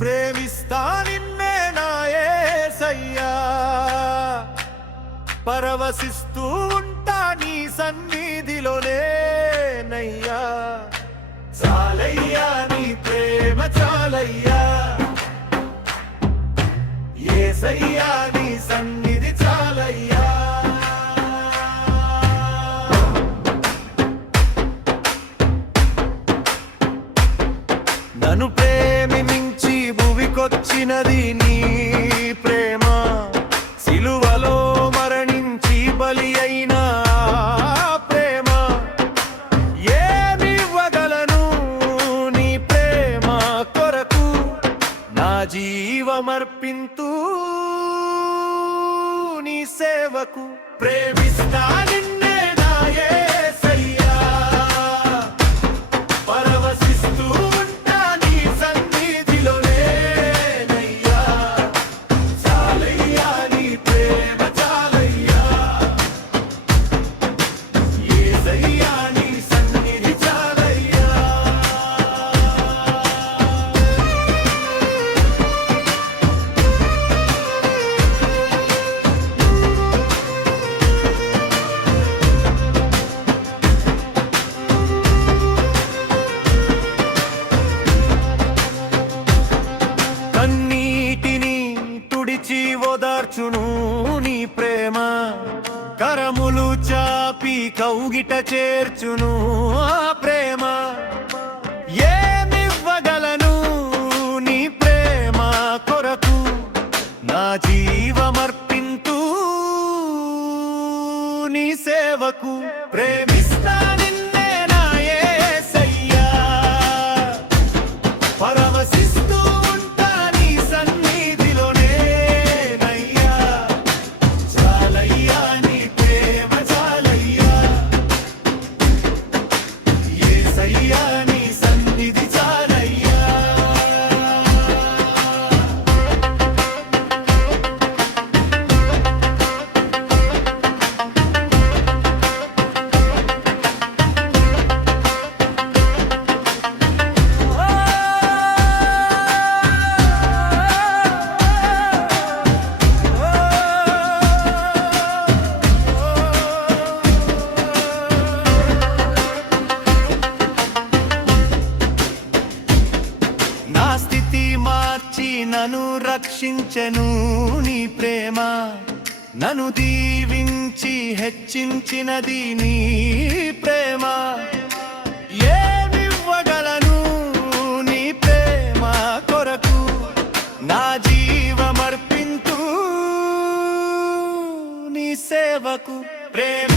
ప్రేమిస్తా నిన్నే నాయసయ్యా పరవశిస్తూ ఉంటా నీ సన్నిధిలోనే నయ్యా. చాలయ్యా నీ ప్రేమ చాలయ్యా. వచ్చినది నీ ప్రేమ. సిలువలో మరణించి బలి అయిన ప్రేమ. ఏమివ్వగలను నీ ప్రేమ కొరకు? నా జీవమర్పింతూ నీ సేవకు ప్రేమిస్తానండి కరములు చాపి కౌగిట చేర్చును ఆ ప్రేమ. ఏమివ్వగలను నీ ప్రేమ కొరకు? నా జీవమర్పింతూ నీ సేవకు ప్రేమి నా స్థితి మార్చి నన్ను రక్షించెను నీ ప్రేమ. నన్ను దీవించి హెచ్చించినది నీ ప్రేమ. ఏమివ్వగలను నీ ప్రేమ కొరకు నా జీవమర్పింతూ నీ సేవకు ప్రేమ.